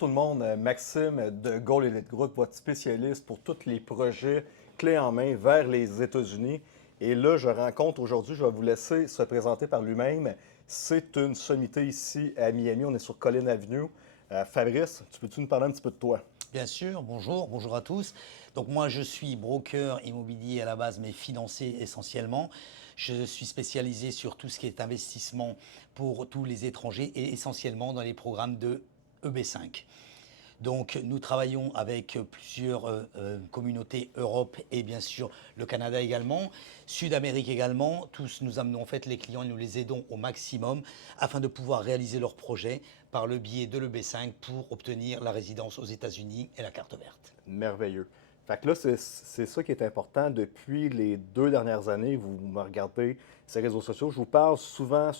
tout le monde, Maxime de Goal Elite Group, votre spécialiste pour tous les projets clés en main vers les États-Unis. Et là, je rencontre aujourd'hui, je vais vous laisser se présenter par lui-même. C'est une sommité ici à Miami, on est sur Collin Avenue. Fabrice, tu peux-tu nous parler un petit peu de toi? Bien sûr, bonjour à tous. Donc moi je suis broker immobilier à la base mais financier essentiellement. Je suis spécialisé sur tout ce qui est investissement pour tous les étrangers et essentiellement dans les programmes de EB5. Donc nous travaillons avec plusieurs communautés Europe et bien sûr le Canada également, Sud-Amérique également. Tous nous amenons en fait les clients et nous les aidons au maximum afin de pouvoir réaliser leurs projets par le biais de l'EB5 pour obtenir la résidence aux États-Unis et la carte verte. Merveilleux. Fait que là, c'est ça qui est important. Depuis les 2 dernières années, vous me regardez ces réseaux sociaux, je vous parle souvent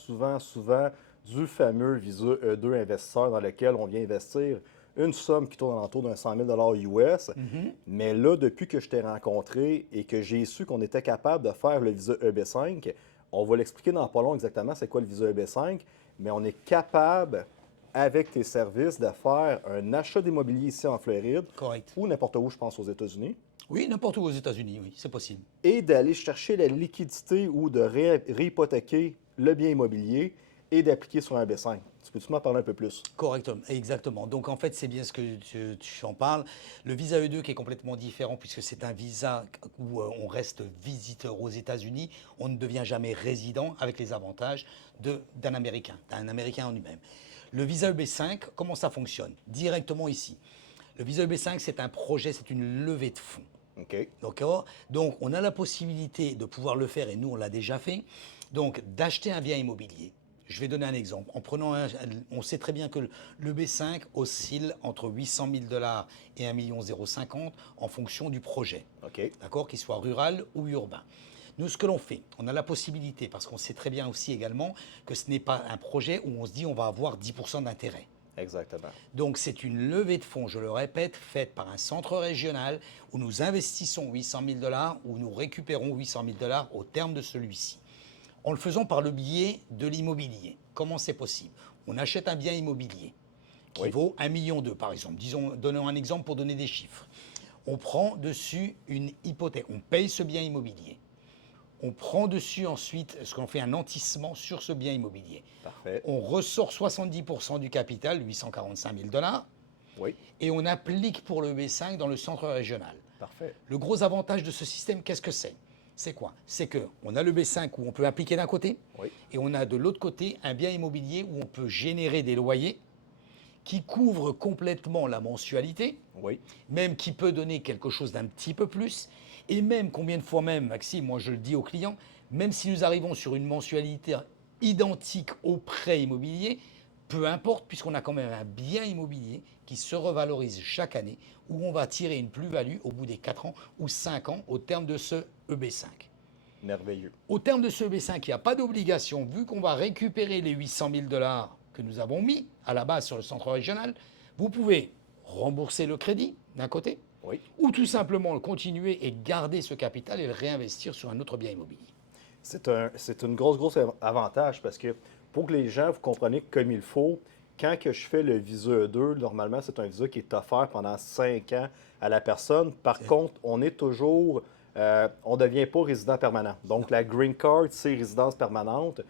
du fameux Visa E2 investisseur dans lequel on vient investir une somme qui tourne alentour d'un 100 000 US. Mais là, depuis que je t'ai rencontré et que j'ai su qu'on était capable de faire le Visa EB5, on va l'expliquer dans pas long exactement c'est quoi le Visa EB5, mais on est capable avec tes services, de faire un achat d'immobilier ici en Floride Correct. ou n'importe où, je pense, aux États-Unis, Oui, n'importe où aux États-Unis, oui, c'est possible. et d'aller chercher la liquidité ou de réhypothéquer le bien immobilier et d'appliquer sur un B5. Tu peux-tu m'en parler un peu plus? Correctement, exactement. Donc en fait, c'est bien ce que tu en parles. Le visa E2 qui est complètement différent puisque c'est un visa où on reste visiteur aux États-Unis, on ne devient jamais résident avec les avantages d'un Américain en lui-même. Le visa EB5, comment ça fonctionne? Directement ici. Le visa EB5, c'est un projet, c'est une levée de fonds. OK. D'accord. Donc, on a la possibilité de pouvoir le faire, et nous, on l'a déjà fait, donc d'acheter un bien immobilier. Je vais donner un exemple. On sait très bien que le B5 oscille entre 800 000 $ et 1,050 million en fonction du projet, OK. d'accord, qu'il soit rural ou urbain. Nous, ce que l'on fait, on a la possibilité, parce qu'on sait très bien aussi également que ce n'est pas un projet où on se dit on va avoir 10% d'intérêt. Exactement. Donc c'est une levée de fonds, je le répète, faite par un centre régional où nous investissons 800 000 $, où nous récupérons 800 000 $ au terme de celui-ci. En le faisant par le biais de l'immobilier. Comment c'est possible? On achète un bien immobilier qui Oui. vaut 1,2 million par exemple. Disons, donnons un exemple pour donner des chiffres. On prend dessus une hypothèque, on paye ce bien immobilier. On prend dessus ensuite ce qu'on fait un nantissement sur ce bien immobilier. Parfait. On ressort 70% du capital, 845 000 $, Oui. et on applique pour le B5 dans le centre régional. Parfait. Le gros avantage de ce système, qu'est-ce que c'est? C'est quoi? C'est qu'on a le B5 où on peut appliquer d'un côté, Oui. et on a de l'autre côté un bien immobilier où on peut générer des loyers qui couvrent complètement la mensualité, Oui. même qui peut donner quelque chose d'un petit peu plus, et même combien de fois même, Maxime, moi je le dis aux clients, même si nous arrivons sur une mensualité identique au prêt immobilier, peu importe, puisqu'on a quand même un bien immobilier qui se revalorise chaque année, où on va tirer une plus-value au bout des 4 ans ou 5 ans au terme de ce EB5. Merveilleux. Au terme de ce EB5, il n'y a pas d'obligation, vu qu'on va récupérer les 800 000 $ que nous avons mis à la base sur le centre régional, vous pouvez rembourser le crédit d'un côté, Oui. ou tout simplement le continuer et garder ce capital et le réinvestir sur un autre bien immobilier. C'est une grosse avantage parce que pour que les gens vous compreniez comme il faut, quand que je fais le visa E2, normalement, c'est un visa qui est offert pendant 5 ans à la personne. Par contre, on est toujours, on ne devient pas résident permanent. Donc, la green card, c'est résidence permanente.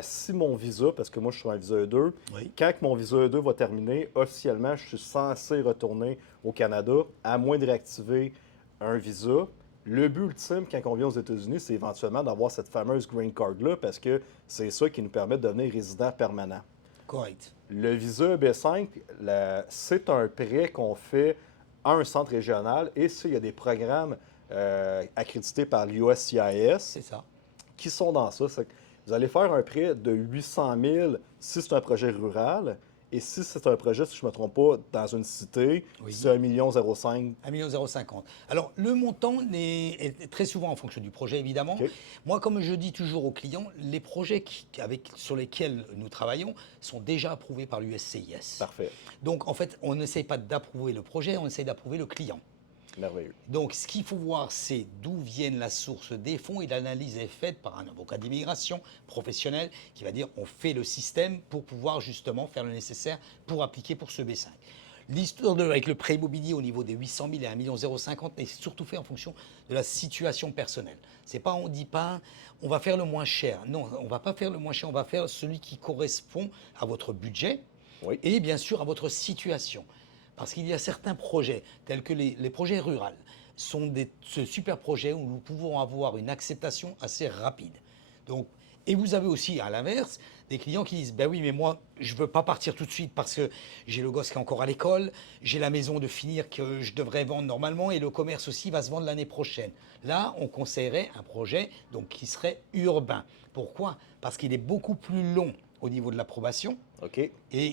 Si mon visa, parce que moi, je suis sur un visa E2, Oui. quand que mon visa E2 va terminer, officiellement, je suis censé retourner au Canada, à moins de réactiver un visa. Le but ultime, quand on vient aux États-Unis, c'est éventuellement d'avoir cette fameuse green card-là parce que c'est ça qui nous permet de devenir résident permanent. Correct. Le visa B5, c'est un prêt qu'on fait à un centre régional et ça, il y a des programmes accrédités par l'USCIS C'est ça. qui sont dans ça. C'est que vous allez faire un prêt de 800 000 si c'est un projet rural et si c'est un projet, si je ne me trompe pas, dans une cité, Oui. c'est 1,05 million. 1,050 million. Alors, le montant est très souvent en fonction du projet, évidemment. OK. Moi, comme je dis toujours aux clients, les projets sur lesquels nous travaillons sont déjà approuvés par l'USCIS. Parfait. Donc, en fait, on n'essaye pas d'approuver le projet, on essaye d'approuver le client. Merveilleux. Donc, ce qu'il faut voir, c'est d'où viennent la source des fonds et l'analyse est faite par un avocat d'immigration professionnel qui va dire on fait le système pour pouvoir justement faire le nécessaire pour appliquer pour ce B5. L'histoire avec le prêt immobilier au niveau des 800 000 et 1,050 000 est surtout fait en fonction de la situation personnelle. C'est pas, on ne dit pas, on va faire le moins cher. Non, on ne va pas faire le moins cher, on va faire celui qui correspond à votre budget Oui. et bien sûr à votre situation. Parce qu'il y a certains projets, tels que les projets ruraux, sont ce super projet où nous pouvons avoir une acceptation assez rapide. Donc, et vous avez aussi, à l'inverse, des clients qui disent, ben oui, mais moi, je ne veux pas partir tout de suite parce que j'ai le gosse qui est encore à l'école, j'ai la maison de finir que je devrais vendre normalement et le commerce aussi va se vendre l'année prochaine. Là, on conseillerait un projet donc, qui serait urbain. Pourquoi? Parce qu'il est beaucoup plus long au niveau de l'approbation OK. et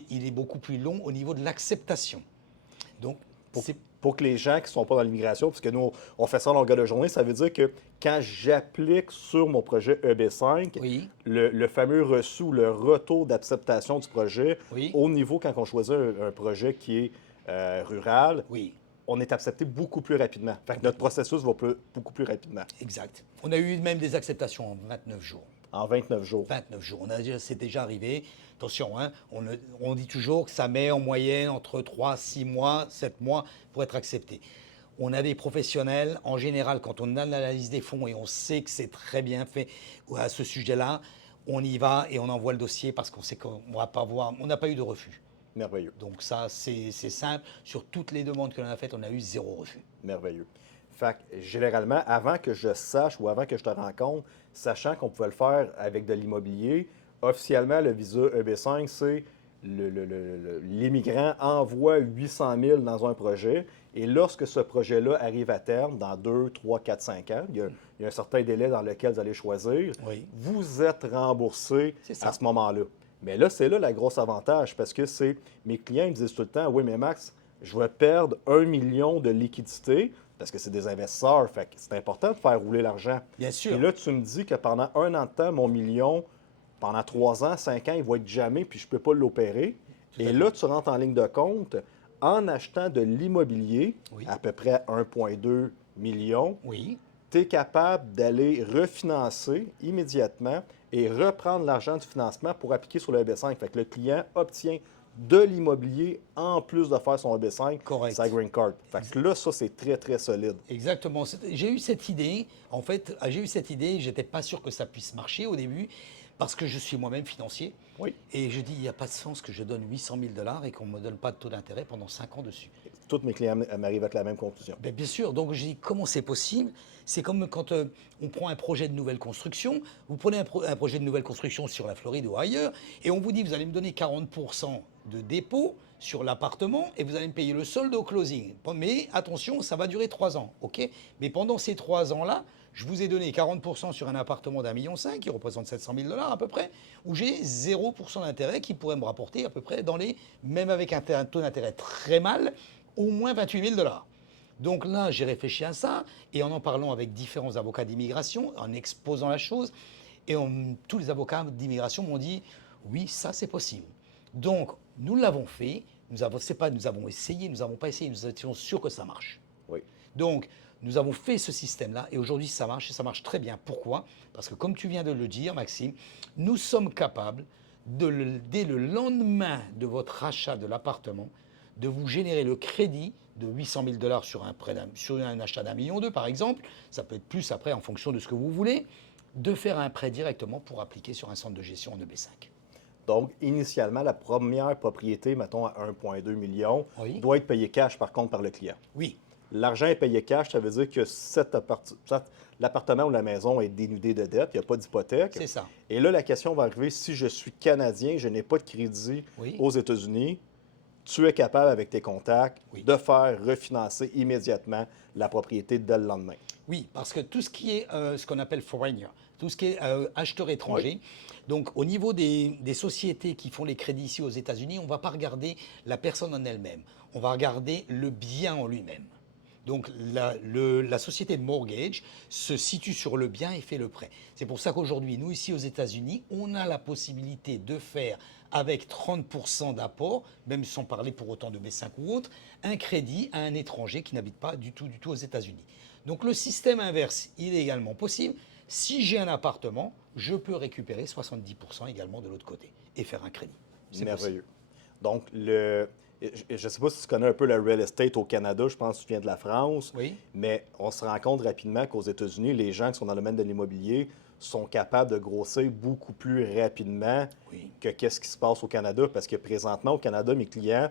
il est beaucoup plus long au niveau de l'acceptation. Donc, Pour, c'est pour que les gens qui ne sont pas dans l'immigration, parce que nous, on fait ça en longueur de journée, ça veut dire que quand j'applique sur mon projet EB5, oui, le fameux reçu, le retour d'acceptation du projet, oui, au niveau, quand on choisit un projet qui est rural, oui. on est accepté beaucoup plus rapidement. Fait que notre processus va beaucoup plus rapidement, Exact. On a eu même des acceptations en 29 jours. en 29 jours. 29 jours. C'est déjà arrivé. Attention, hein, on dit toujours que ça met en moyenne entre 3, 6 mois, 7 mois pour être accepté. On a des professionnels, en général, quand on analyse des fonds et on sait que c'est très bien fait à ce sujet-là, on y va et on envoie le dossier parce qu'on sait qu'on va pas avoir, on n'a pas eu de refus. Merveilleux, Donc ça, c'est simple. Sur toutes les demandes que l'on a faites, on a eu 0 refus. merveilleux. Fait que, généralement, avant que je sache ou avant que je te rencontre, sachant qu'on pouvait le faire avec de l'immobilier, officiellement, le visa EB5, c'est l'immigrant envoie 800 000 dans un projet et lorsque ce projet-là arrive à terme, dans 2, 3, 4, 5 ans, il y a un certain délai dans lequel vous allez choisir, Oui, vous êtes remboursé c'est ça. à ce moment-là. Mais là, c'est là le gros avantage parce que c'est mes clients me disent tout le temps, oui, mais Max, je vais perdre 1 million de liquidité parce que c'est des investisseurs. Fait que c'est important de faire rouler l'argent. Bien Puis sûr. là, tu me dis que pendant 1 an de temps, mon million, pendant 3 ans, 5 ans, il va être jamais, puis je ne peux pas l'opérer. Tout Et à là, fait. tu rentres en ligne de compte en achetant de l'immobilier, Oui. à peu près 1,2 million. Oui. Tu es capable d'aller refinancer immédiatement et reprendre l'argent du financement pour appliquer sur le EB5. Fait que le client obtient de l'immobilier en plus de faire son EB5, Correct. sa green card. Fait que là, ça, c'est très, très solide. Exactement. J'ai eu cette idée. En fait, j'ai eu cette idée. J'étais pas sûr que ça puisse marcher au début parce que je suis moi-même financier. Oui. Et je dis, il n'y a pas de sens que je donne 800 000 dollars et qu'on ne me donne pas de taux d'intérêt pendant 5 ans dessus. Tous mes clients m'arrivent avec la même conclusion. Ben, bien sûr, donc j'ai dit comment c'est possible? C'est comme quand on prend un projet de nouvelle construction, vous prenez un projet de nouvelle construction sur la Floride ou ailleurs, et on vous dit vous allez me donner 40% de dépôt sur l'appartement et vous allez me payer le solde au closing. Bon, mais attention, ça va durer 3 ans, ok? Mais pendant ces 3 ans-là, je vous ai donné 40% sur un appartement d'1,5 million qui représente 700 000 dollars à peu près, où j'ai 0% d'intérêt qui pourrait me rapporter à peu près dans les, même avec un taux d'intérêt très mal, au moins 28 000 dollars. Donc là, j'ai réfléchi à ça et en parlant avec différents avocats d'immigration, en exposant la chose, et tous les avocats d'immigration m'ont dit oui, ça c'est possible. Donc nous l'avons fait, c'est pas nous avons essayé, nous n'avons pas essayé, nous étions sûrs que ça marche. Oui. Donc nous avons fait ce système-là et aujourd'hui ça marche et ça marche très bien. Pourquoi? Parce que comme tu viens de le dire, Maxime, nous sommes capables dès le lendemain de votre achat de l'appartement, de vous générer le crédit de 800 000 dollars sur un achat d'1,2 million, par exemple, ça peut être plus après en fonction de ce que vous voulez, de faire un prêt directement pour appliquer sur un centre de gestion en EB5. Donc, initialement, la première propriété, mettons à 1,2 million, Oui. doit être payée cash par contre par le client. Oui, L'argent est payé cash, ça veut dire que l'appartement ou la maison est dénudé de dette, il n'y a pas d'hypothèque. c'est ça. Et là, la question va arriver, si je suis Canadien, je n'ai pas de crédit Oui. aux États-Unis, tu es capable avec tes contacts Oui. de faire refinancer immédiatement la propriété dès le lendemain. Oui, parce que tout ce qui est ce qu'on appelle foreigner, tout ce qui est acheteur étranger, donc au niveau des sociétés qui font les crédits ici aux États-Unis, on ne va pas regarder la personne en elle-même, on va regarder le bien en lui-même. Donc la société de mortgage se situe sur le bien et fait le prêt. C'est pour ça qu'aujourd'hui, nous ici aux États-Unis, on a la possibilité de faire avec 30% d'apport, même sans parler pour autant de B5 ou autre, un crédit à un étranger qui n'habite pas du tout aux États-Unis. Donc le système inverse, il est également possible. Si j'ai un appartement, je peux récupérer 70% également de l'autre côté et faire un crédit. C'est possible. Merveilleux. Donc, Je ne sais pas si tu connais un peu le real estate au Canada, je pense que tu viens de la France, Oui, mais on se rend compte rapidement qu'aux États-Unis, les gens qui sont dans le domaine de l'immobilier sont capables de grossir beaucoup plus rapidement oui. que qu'est-ce qui se passe au Canada, parce que présentement, au Canada, mes clients,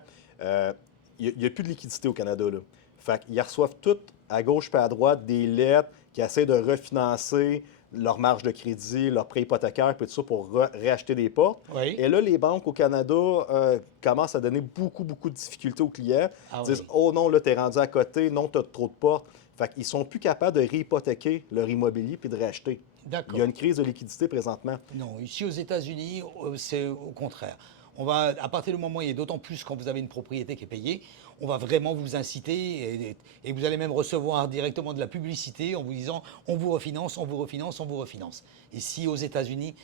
il n'y a, plus de liquidité au Canada, là. Fait qu'ils reçoivent toutes, à gauche et à droite, des lettres qui essaient de refinancer leur marge de crédit, leur prêt hypothécaire, puis tout ça pour réacheter des portes. Oui. Et là, les banques au Canada commencent à donner beaucoup, beaucoup de difficultés aux clients. Ah Ils disent: oui. oh non, là, t'es rendu à côté, non, t'as trop de portes. Fait qu'ils sont plus capables de réhypothéquer leur immobilier puis de racheter. Il y a D'accord. une crise de liquidité présentement. Non, ici aux États-Unis, c'est au contraire. On va, à partir du moment, et d'autant plus quand vous avez une propriété qui est payée, on va vraiment vous inciter et vous allez même recevoir directement de la publicité en vous disant on vous refinance, on vous refinance, on vous refinance. Ici aux États-Unis,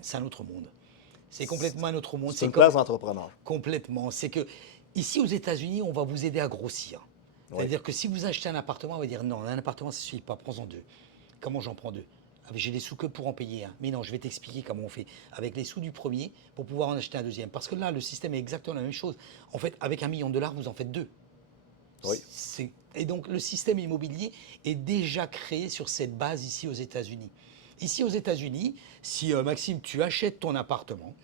c'est un autre monde. C'est complètement un autre monde. C'est C'est une comme place d'entrepreneur. complètement. C'est que ici aux États-Unis, on va vous aider à grossir. Oui. C'est-à-dire que si vous achetez un appartement, on va dire non, un appartement, ça ne suffit pas, prends-en deux. Comment j'en prends deux? Ah, j'ai les sous que pour en payer un. Mais non, je vais t'expliquer comment on fait. Avec les sous du premier, pour pouvoir en acheter un deuxième. Parce que là, le système est exactement la même chose. En fait, avec $1 million, vous en faites deux. Oui. Et donc, le système immobilier est déjà créé sur cette base ici aux États-Unis. Ici aux États-Unis, si Maxime, tu achètes ton appartement,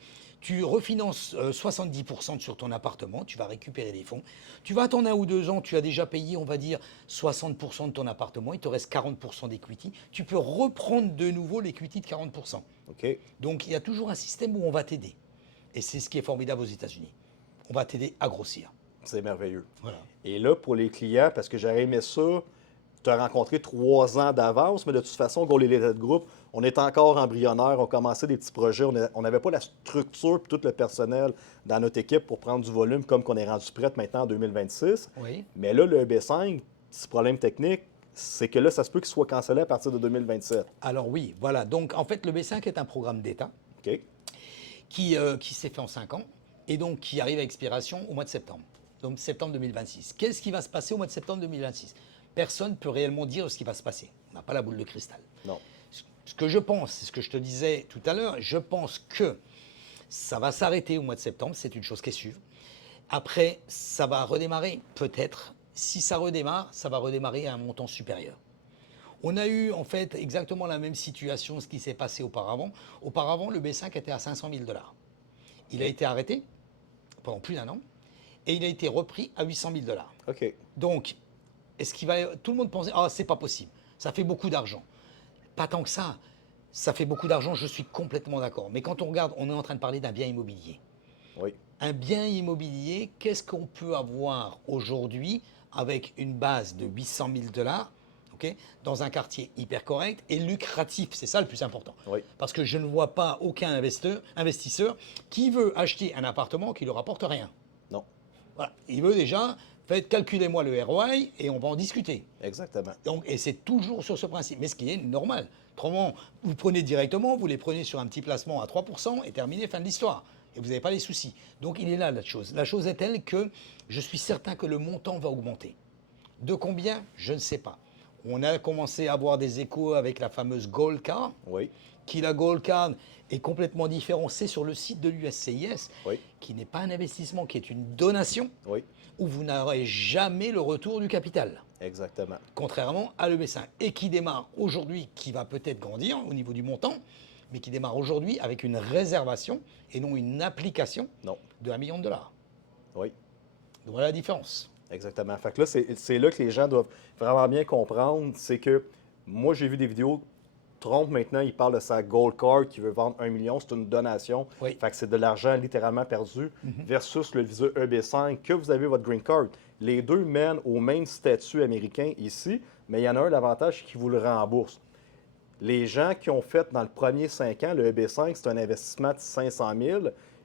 tu refinances 70% sur ton appartement, tu vas récupérer les fonds. Tu vas attendre 1 ou 2 ans, tu as déjà payé, on va dire, 60% de ton appartement, il te reste 40% d'equity. Tu peux reprendre de nouveau l'equity de 40%. OK. Donc il y a toujours un système où on va t'aider. Et c'est ce qui est formidable aux États-Unis. On va t'aider à grossir. C'est merveilleux. Voilà. Et là, pour les clients, parce que j'aurais aimé ça, tu as rencontré 3 ans d'avance, mais de toute façon, Goal Elite Group, on est encore embryonnaire, on commençait des petits projets, on n'avait pas la structure et tout le personnel dans notre équipe pour prendre du volume comme qu'on est rendu prête maintenant en 2026. Oui. Mais là, le EB5, petit problème technique, c'est que là, ça se peut qu'il soit cancellé à partir de 2027. Alors oui, voilà. Donc en fait, le B5 est un programme d'État OK? qui s'est fait en 5 ans et donc qui arrive à expiration au mois de septembre. Donc septembre 2026. Qu'est-ce qui va se passer au mois de septembre 2026? Personne ne peut réellement dire ce qui va se passer. On n'a pas la boule de cristal. Non. Ce que je pense, c'est ce que je te disais tout à l'heure, je pense que ça va s'arrêter au mois de septembre, c'est une chose qui est sûre. Après, ça va redémarrer, peut-être. Si ça redémarre, ça va redémarrer à un montant supérieur. On a eu en fait exactement la même situation, ce qui s'est passé auparavant. Auparavant, le B5 était à 500 000 $. Il a été arrêté pendant plus d'1 an et il a été repris à 800 000 $. OK. Donc, tout le monde pensait, ah, c'est pas possible, ça fait beaucoup d'argent. Pas tant que ça. Ça fait beaucoup d'argent, je suis complètement d'accord. Mais quand on regarde, on est en train de parler d'un bien immobilier. Oui. Un bien immobilier, qu'est-ce qu'on peut avoir aujourd'hui avec une base de 800 000 $, ok, dans un quartier hyper correct et lucratif? C'est ça le plus important. Oui. Parce que je ne vois pas aucun investisseur qui veut acheter un appartement qui ne lui rapporte rien. Non. Voilà. Il veut déjà, faites calculez-moi le ROI et on va en discuter. Exactement. Donc, et c'est toujours sur ce principe, mais ce qui est normal. Autrement, vous prenez directement, vous les prenez sur un petit placement à 3% et terminé, fin de l'histoire. Et vous n'avez pas les soucis. Donc il est là la chose. La chose est telle que je suis certain que le montant va augmenter. De combien? Je ne sais pas. On a commencé à avoir des échos avec la fameuse Gold Card, Oui. qui la Gold Card est complètement différent. C'est sur le site de l'USCIS, Oui. qui n'est pas un investissement, qui est une donation, Oui. où vous n'aurez jamais le retour du capital. Exactement. Contrairement à l'EB5, et qui démarre aujourd'hui, qui va peut-être grandir au niveau du montant, mais qui démarre aujourd'hui avec une réservation et non une application Non. de $1 million. Donc Oui. voilà la différence. Exactement. Fait que là, c'est là que les gens doivent vraiment bien comprendre, c'est que moi, j'ai vu des vidéos. Trump, maintenant, il parle de sa Gold Card qui veut vendre 1 million. C'est une donation. Oui. Fait que c'est de l'argent littéralement perdu versus le visa EB5 que vous avez votre Green Card. Les deux mènent au même statut américain ici, mais il y en a un, l'avantage, qui vous le rembourse. Les gens qui ont fait dans le premier 5 ans, le EB5, c'est un investissement de 500 000.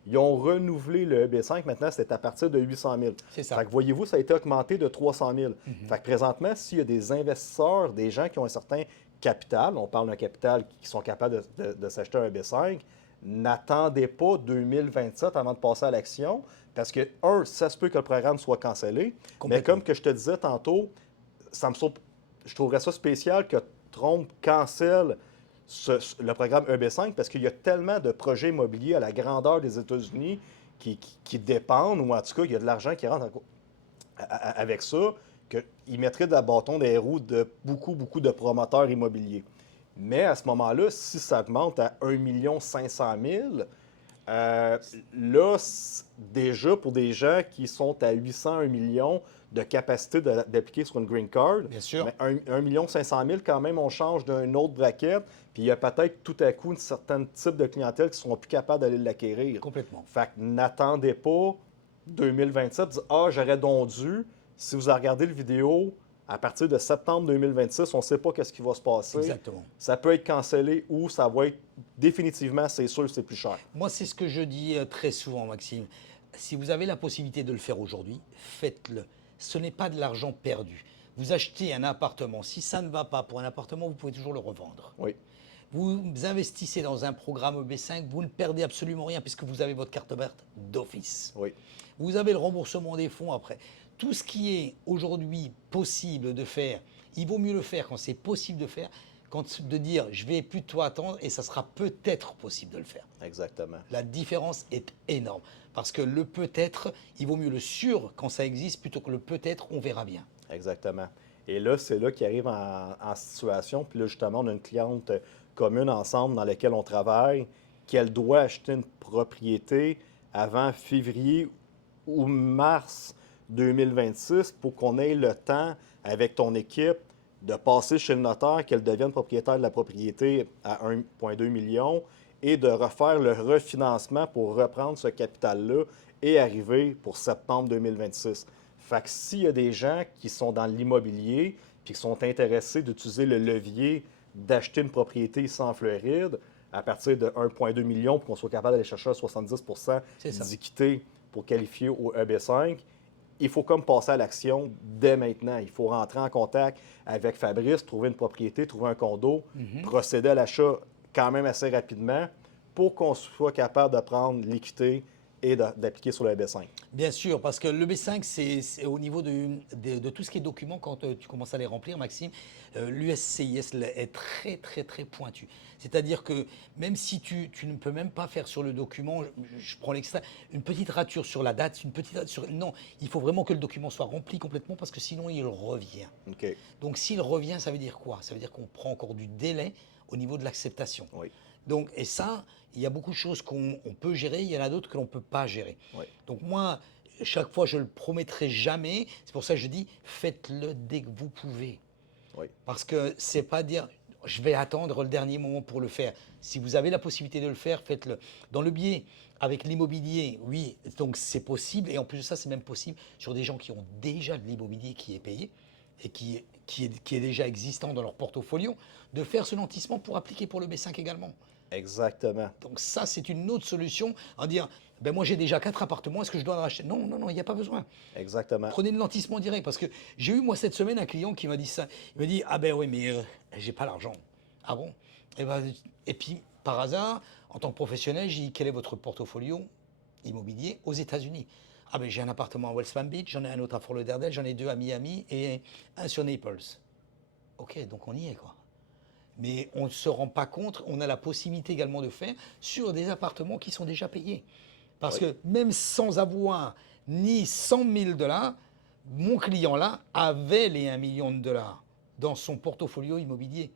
Ils ont renouvelé le EB5, maintenant, c'est à partir de 800 000. C'est ça. Fait que voyez-vous, ça a été augmenté de 300 000. Fait que présentement, s'il y a des investisseurs, des gens qui ont un certain capital, on parle d'un capital qui sont capables de s'acheter un EB5, n'attendez pas 2027 avant de passer à l'action, parce que, ça se peut que le programme soit cancellé, mais Complètement. comme que je te disais tantôt, je trouverais ça spécial que Trump cancelle le programme EB5 parce qu'il y a tellement de projets immobiliers à la grandeur des États-Unis qui dépendent, ou en tout cas, il y a de l'argent qui rentre avec ça, qu'ils mettraient de la bâton dans les roues de beaucoup, beaucoup de promoteurs immobiliers. Mais à ce moment-là, si ça augmente à 1 500 000, là, déjà, pour des gens qui sont à 800, 1 million de capacité d'appliquer sur une green card, Bien sûr. mais 1 500 000, quand même, on change d'une autre braquette, puis il y a peut-être tout à coup un certain type de clientèle qui ne seront plus capables d'aller l'acquérir. Complètement. Fait que n'attendez pas 2027, dites, ah, j'aurais donc dû. Si vous regardez le vidéo, à partir de septembre 2026, on ne sait pas qu'est-ce qui va se passer. Exactement. Ça peut être cancellé ou ça va être définitivement, c'est sûr, c'est plus cher. Moi, c'est ce que je dis très souvent, Maxime. Si vous avez la possibilité de le faire aujourd'hui, faites-le. Ce n'est pas de l'argent perdu. Vous achetez un appartement. Si ça ne va pas pour un appartement, vous pouvez toujours le revendre. Oui, Vous investissez dans un programme EB5, vous ne perdez absolument rien puisque vous avez votre carte verte d'office. oui, Vous avez le remboursement des fonds après. Tout ce qui est aujourd'hui possible de faire, il vaut mieux le faire quand c'est possible de faire, quand de dire je vais plutôt attendre et ça sera peut-être possible de le faire. exactement. La différence est énorme parce que le peut-être, il vaut mieux le sûr quand ça existe plutôt que le peut-être, on verra bien. Exactement. Et là, c'est là qu'il arrive en situation. Puis là, justement, on a une cliente commune ensemble dans laquelle on travaille, qu'elle doit acheter une propriété avant février ou mars 2026 pour qu'on ait le temps, avec ton équipe, de passer chez le notaire, qu'elle devienne propriétaire de la propriété à 1,2 million et de refaire le refinancement pour reprendre ce capital-là et arriver pour septembre 2026. Fait que s'il y a des gens qui sont dans l'immobilier puis qui sont intéressés d'utiliser le levier d'acheter une propriété ici en Floride à partir de 1,2 million pour qu'on soit capable d'aller chercher 70 C'est ça. d'équité pour qualifier au EB5, il faut comme passer à l'action dès maintenant. Il faut rentrer en contact avec Fabrice, trouver une propriété, trouver un condo, procéder à l'achat quand même assez rapidement pour qu'on soit capable de prendre l'équité et d'appliquer sur le EB5. Bien sûr, parce que le B5, c'est au niveau de tout ce qui est documents, quand tu commences à les remplir, Maxime, l'USCIS est très, très, très pointu. C'est-à-dire que même si tu ne peux même pas faire sur le document, je prends l'extrait, une petite rature sur la date, non, il faut vraiment que le document soit rempli complètement parce que sinon il revient. OK. Donc s'il revient, ça veut dire quoi? Ça veut dire qu'on prend encore du délai au niveau de l'acceptation. Oui. Donc, et ça, il y a beaucoup de choses qu'on peut gérer, il y en a d'autres que l'on ne peut pas gérer. Oui. Donc moi, chaque fois, je ne le promettrai jamais. C'est pour ça que je dis, faites-le dès que vous pouvez. Oui. Parce que c'est pas dire, je vais attendre le dernier moment pour le faire. Si vous avez la possibilité de le faire, faites-le. Dans le biais avec l'immobilier, oui, donc c'est possible. Et en plus de ça, c'est même possible sur des gens qui ont déjà de l'immobilier qui est payé et qui est déjà existant dans leur portfolio, de faire ce nantissement pour appliquer pour le B5 également. Exactement. Donc ça, c'est une autre solution, en dire, ben moi j'ai déjà 4 appartements, est-ce que je dois en racheter? Non, non, non, il n'y a pas besoin. Exactement. Prenez le nantissement direct, parce que j'ai eu moi cette semaine un client qui m'a dit ça. Il m'a dit, ah ben oui, mais j'ai pas l'argent. Ah bon? Et puis, par hasard, en tant que professionnel, j'ai dit, quel est votre portfolio immobilier aux États-Unis? Ah ben j'ai un appartement à West Palm Beach, j'en ai un autre à Fort Lauderdale, j'en ai 2 à Miami et un sur Naples. Ok, donc on y est quoi. Mais on ne se rend pas compte, on a la possibilité également de faire sur des appartements qui sont déjà payés. Parce Oui. que même sans avoir ni 100 000 $, mon client-là avait les 1 million de dollars dans son portfolio immobilier.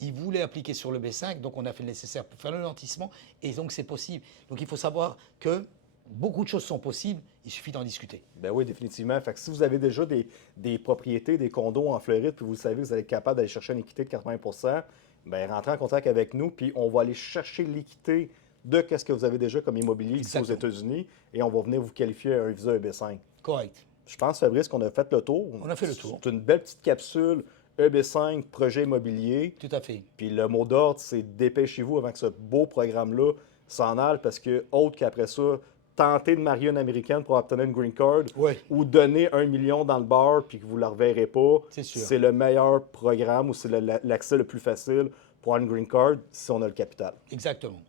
Il voulait appliquer sur le B5, donc on a fait le nécessaire pour faire le nantissement, et donc c'est possible. Donc il faut savoir que beaucoup de choses sont possibles, il suffit d'en discuter. Ben oui, définitivement. Fait que si vous avez déjà des propriétés, des condos en Floride, puis vous savez que vous allez être capable d'aller chercher une équité de 80 bien rentrez en contact avec nous, puis on va aller chercher l'équité de ce que vous avez déjà comme immobilier ici aux Exactement. États-Unis, et on va venir vous qualifier à un visa EB5. Correct. Je pense, Fabrice, qu'on a fait le tour. On a fait le tour. C'est une belle petite capsule EB5, projet immobilier. Tout à fait. Puis le mot d'ordre, c'est dépêchez-vous avant que ce beau programme-là s'en aille, parce que, autre qu'après ça, tenter de marier une Américaine pour obtenir une green card Ouais. ou donner 1 million dans le bar puis que vous ne la reverrez pas, C'est sûr. c'est le meilleur programme ou c'est l'accès le plus facile pour avoir une green card si on a le capital. Exactement.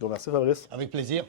Donc, merci Fabrice. Avec plaisir.